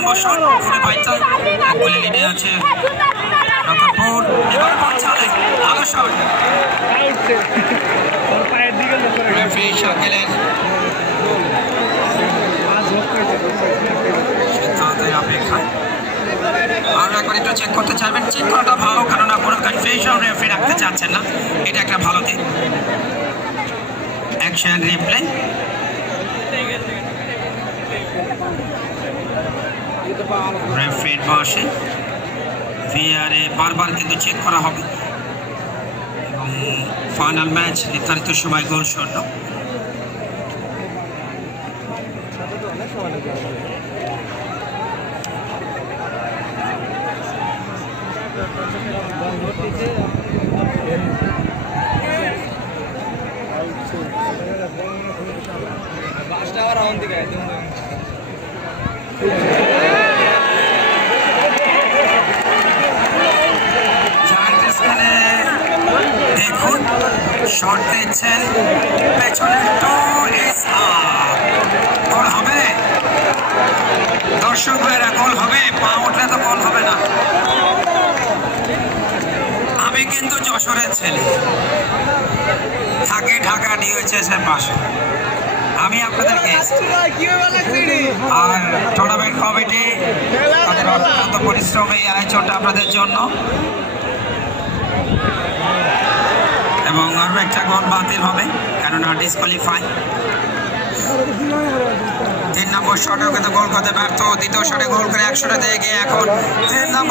নম্বর shot খুবই vital, গোলে লিডে আছে রতনপুর। এবার পৌঁছালে ভালো শট, রেফারি শাকিলের সিদ্ধান্তের অপেক্ষায়। আরো একবার একটু চেক করতে চাইবেন, চেক করাটা ভালো, কেননা কোনো কনফিউশন রেফারি রাখতে চাচ্ছেন না, এটা একটা ভালো দিক। অ্যাকশন রিপ্লে, রেফারির পাশে ভিআরে বারবার কিন্তু চেক করা হবে এবং ফাইনাল ম্যাচ নির্ধারিত সময় গোল শূন্য। দেখুন শট দিচ্ছেন পেছনে, গোল হবে দর্শক ভাইরা, গোল হবে, পা উঠলে তো গোল হবে না। আমি কিন্তু যশোরের ছেলে, থাকি ঢাকা ডিওএইচএসের পাশে, আমি আপনাদের গেস্ট। আর টুর্নামেন্ট কমিটি তাদের অত্যন্ত পরিশ্রমী এই আয়োজনটা আপনাদের জন্য। এবং আরো একটা গোল বাতিল হবে, কেননা ডিসকোয়ালিফাই। 3 নম্বর শটেও কিন্তু গোল করতে ব্যর্থ, দ্বিতীয় শটে গোল করে 100 এগিয়ে এখন 3 নম্বর